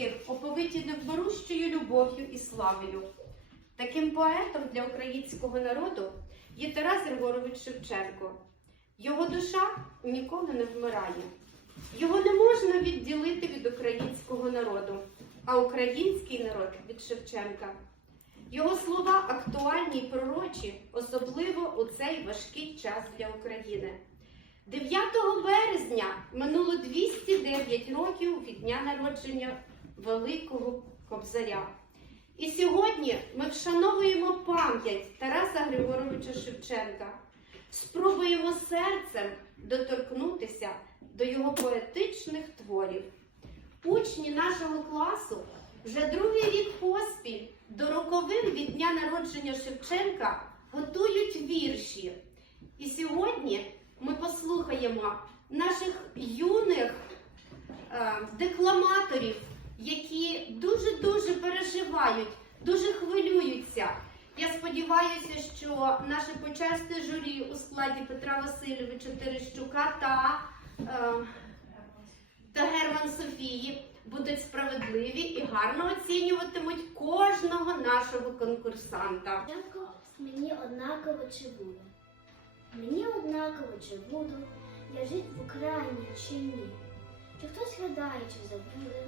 яких оповиті невборущою любов'ю і славою. Таким поетом для українського народу є Тарас Григорович Шевченко. Його душа ніколи не вмирає. Його не можна відділити від українського народу, а український народ від Шевченка. Його слова актуальні й пророчі, особливо у цей важкий час для України. 9 березня минуло 209 років від дня народження Великого Кобзаря. І сьогодні ми вшановуємо пам'ять Тараса Григоровича Шевченка, спробуємо серцем доторкнутися до його поетичних творів. Учні нашого класу вже другий рік поспіль до роковин від дня народження Шевченка готують вірші. І сьогодні ми послухаємо наших юних е, декламаторів, які дуже-дуже переживають, дуже хвилюються. Я сподіваюся, що наше почесне журі у складі Петра Васильовича Терещука та, е, та Герман Софії будуть справедливі і гарно оцінюватимуть кожного нашого конкурсанта. Мені однаково чи буду. Мені однаково чи буду я жить в Україні чи ні. Чи хтось гадає, чи забуде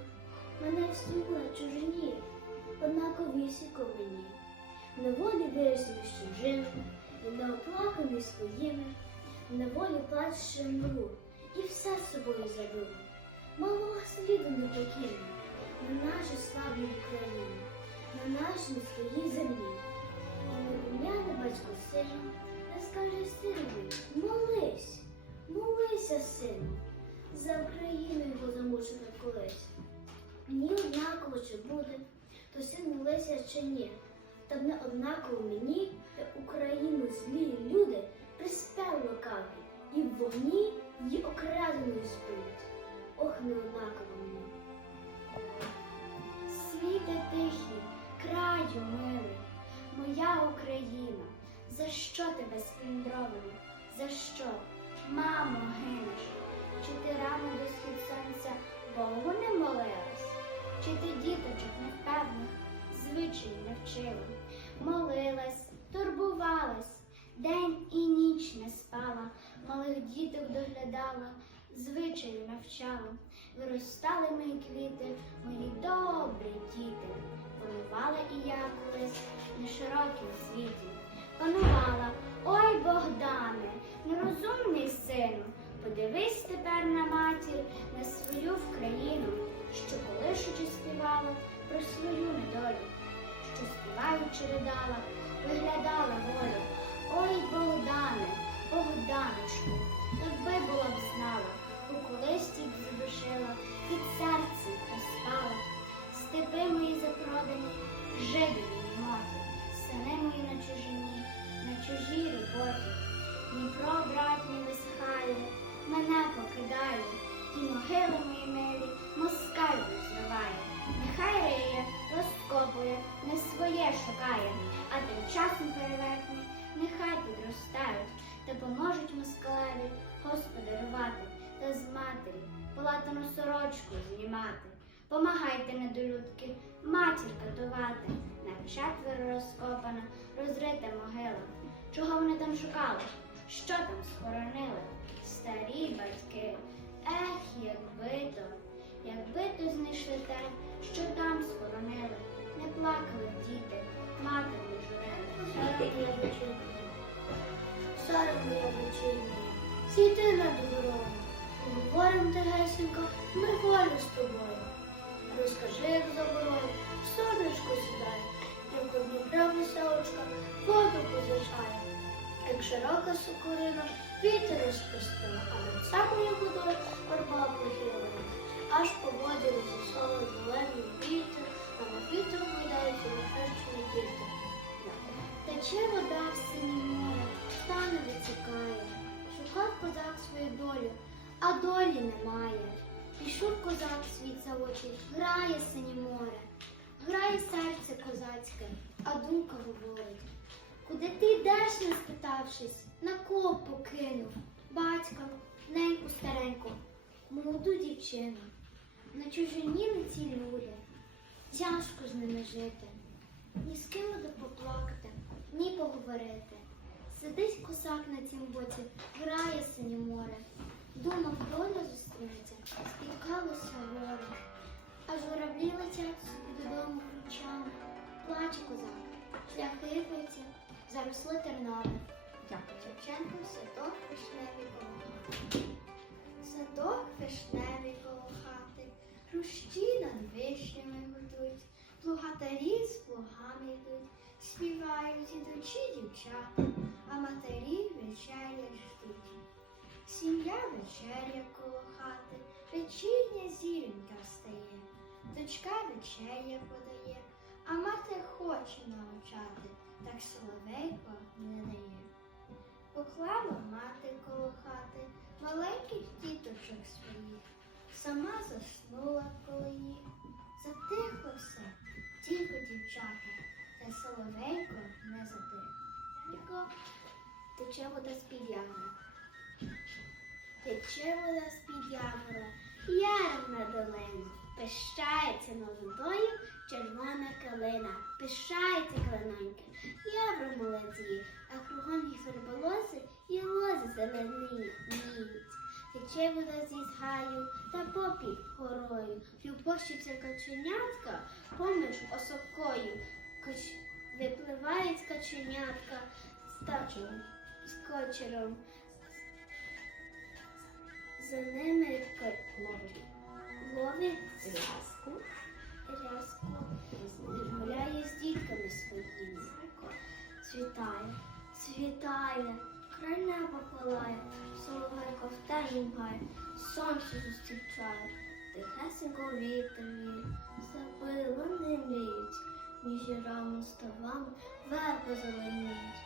мене всю на чужині, однаковісіко мені. В неволі виріснув чужими, і неоплаканий своїми, неволі плач ще мру, і все з собою заберу. Малого сліду не покину на нашій славній Україні, на нашій своїй землі. Рум'яний батько сину, не скаже сину, молись, молися, сину, за Україну його замучена колись. Мені однаково чи буде, то син молися чи ні, та не однаково мені, де Україну злі люди приспели лукаві, і в вогні її окраденою сплють. Ох, не однаково мені. Світе тихий, краю милий, моя Україна, за що тебе спліндровано? За що, мамо, гинеш? Чи ти рано до схід сонця Богу не молилась? Чи ти діточок невпевних звичай не вчила? Молилась, турбувалась, день і ніч не спала, малих діток доглядала, звичаю навчала. Виростали мої квіти, мої добрі діти. Панувала і я колись на широкім світі. Панувала, ой Богдане, нерозумний сину, подивись тепер на матір, на свою Вкраїну, що колишучи співала про свою недолю, що співаючи ридала, виглядала своє шукає, а тим часом переверхні, нехай підростають, та поможуть москалеві господарювати та з матері полатану сорочку знімати. Помагайте, недолюдки, матір катувати, четверо розкопана, розрита могила. Чого вони там шукали? Що там схоронили? Старі батьки. Ех, якби то, якби то знайшли те, що там схоронили. Не плакали діти, матір не вечірня, сором моя вечірня, сійти над горою. Говорим тихесенько, ми волю з тобою. Розкажи, як за горою, сонечко сідає, як у Дніпра веселочка воду позичає. Як широка сокорина, вітер розпустила, а над самою водою верба похилена. Аж по воді розісовує зелений вітер, вітру гойдаються нехрещені діти. Тече вода в синє море, та не витікає. Шукав козак свою долю, а долі немає. Пішов козак світ за очі, грає синє море, грає серце козацьке, а думка говорить. Куди ти йдеш, не спитавшись, на кого покинув? Батька, неньку стареньку, молоду дівчину. На чужині не ці люди. Тяжко з ними жити. Ні з ким буде поплакати, ні поговорити. Сидить косак на тім боці, грає синє море. Думав, доля зустрінеться, спіткалося горе. Аж журавлі летять собі додому ключами. Плаче козак, шляхи виті, заросли тернами. Дякую. Шевченко садок вишневий коло хати. Садок вишневий коло хати, плугатарі з плугами йдуть, співають ідучі дівчата, а матері вечеря ждуть. Сім'я вечеря коло хати, вечірня зіронька встає, дочка вечеря подає, а мати хоче навчати, так соловейко не дає. Поклала мати коло хати маленьких діточок своїх, сама заснула коло їх. Затихло все, тихо дівчата, та соловейко не затих. Тільки тече вода з-під ягора. Тече вода з-під ягора, яром на долині, пишається над водою червона калина, пишається кленоньки, явро молоді, а кругом їх верболози і лози зеленіють. Тече вода зі згаю та попід горою, любощиться каченятка поміж осокою. Коч... Випливають каченятка з тачом, з кочером. За ними Ловить. ловить Ласку. рязку, гуляє з дітками своїми. Світає, світає, край неба палає, соловейко в темнім гає, сонце зустрічає, тихесенько вітер віє, не мріють, між ярами ставами верби зеленіють.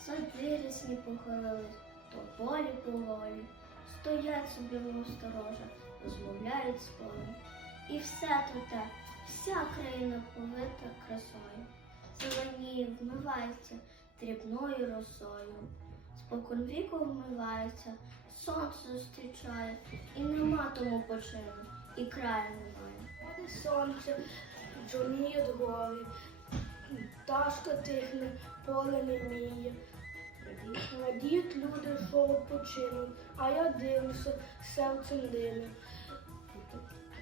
Сади похилились, то полі полої, стоять собі осторожа, розмовляють з. І все те, вся країна повита красою. Зеленіє вмивається дрібною росою. Спокон віку вмивається, сонце зустрічає, і нема тому почину, і краю немає. Сонце, чорніють гори, пташка тихне, поле неміє. Радіють люди, що відпочинуть, а я дивлюся, серцем дине.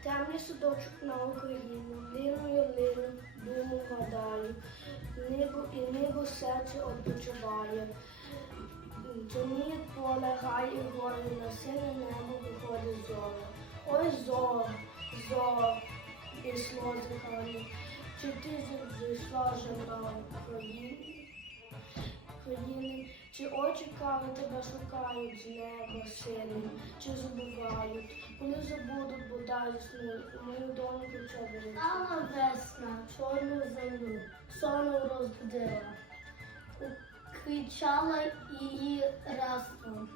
Темний садочок на Україну, лину думу гадаю, небо і небо серце відпочиває. Чорніє полягає гори, на сине небо виходить зоро. Ой, зоро, зоро, і сльози хані, чи ти зійшла жена країни? Країни, чи очі кави тебе шукають з неба сини, чи забувають, коли забудуть, бодай заснуть, мою доньку чобили. Стала весна, Чорну землю, сону розбудила, кричала її раством,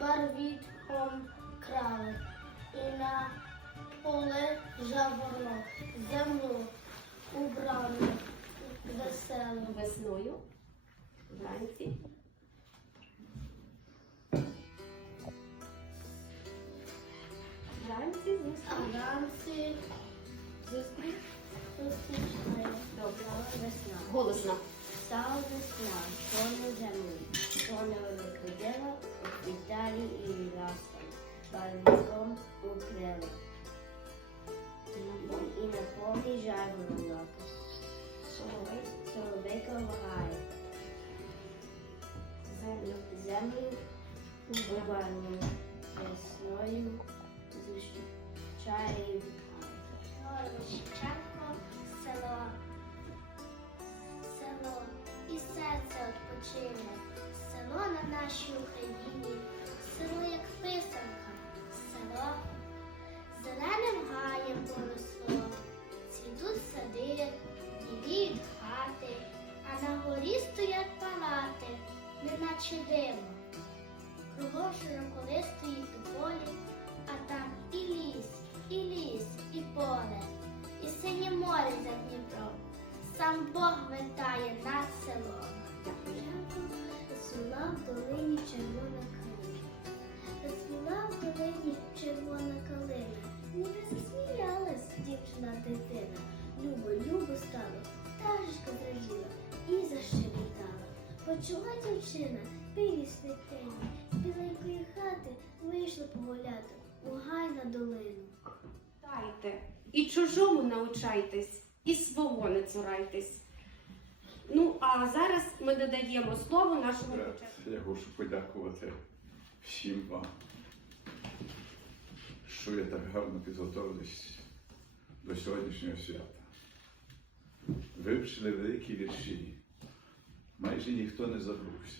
барвітком крали, і на поле жаворно, землю убрану, веселу. Весною. Вранці Зустріч. зустрічає. Добре. Весна. Голосно. Стала весна, чорну землю, чорно викидила, Віталій і рясом, барвником укрила. І на повній жайворонок, Соловей. соловейко вагає, Землю. землю вибарну, весною зустрічає. Шевченко, село, село. І серце відпочине, село на нашій Україні, Сам Бог витає селом. Дякую. Села в долині червона калина. Села в долині червона калина, ніби засміялась дівчина дитина. Любо, любо стало, пташечка зраділа і защебетала. Почула дівчина пилі святині, з біленької хати вийшла погуляти у гай на долину. Дайте, і чужому научайтесь, і свого не цурайтесь. Ну, а зараз ми додаємо слово нашому початку. Я хочу подякувати всім вам, що ви так гарно підготовились до сьогоднішнього свята. Вивчили великі вірші. Майже ніхто не забувся.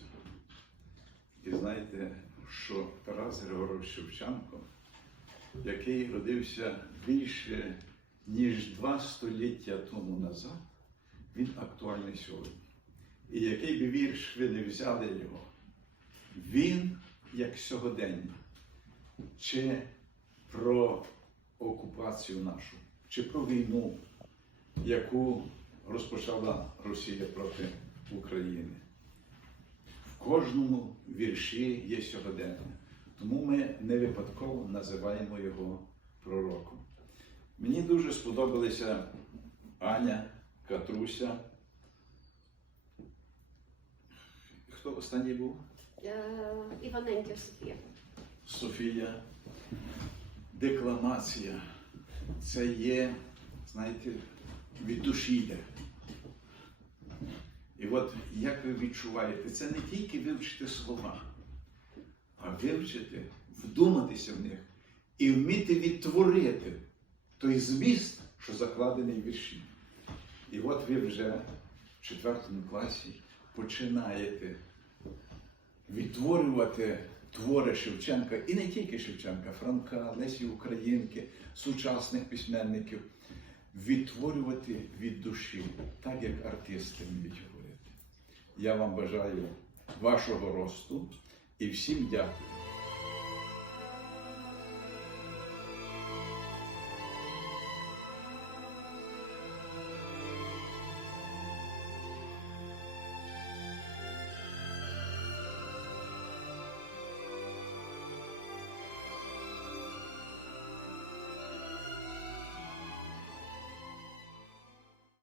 І знаєте, що Тарас Григорович Шевченко, який родився більше ніж два століття тому назад, він актуальний сьогодні. І який би вірш ви не взяли його, він як сьогодення, чи про окупацію нашу, чи про війну, яку розпочала Росія проти України. В кожному вірші є сьогодення. Тому ми не випадково називаємо його пророком. Мені дуже сподобалися Аня, Катруся. Хто останній був? Е, Іваненків Софія. Софія. Декламація. Це є, знаєте, від душі йде. І от як ви відчуваєте, це не тільки вивчити слова, а вивчити, вдуматися в них і вміти відтворити той зміст, що закладений в вірші. І от ви вже в четвертому класі починаєте відтворювати твори Шевченка, і не тільки Шевченка, Франка, Лесі Українки, сучасних письменників, відтворювати від душі, так як артисти вміють говорити. Я вам бажаю вашого росту і всім дякую.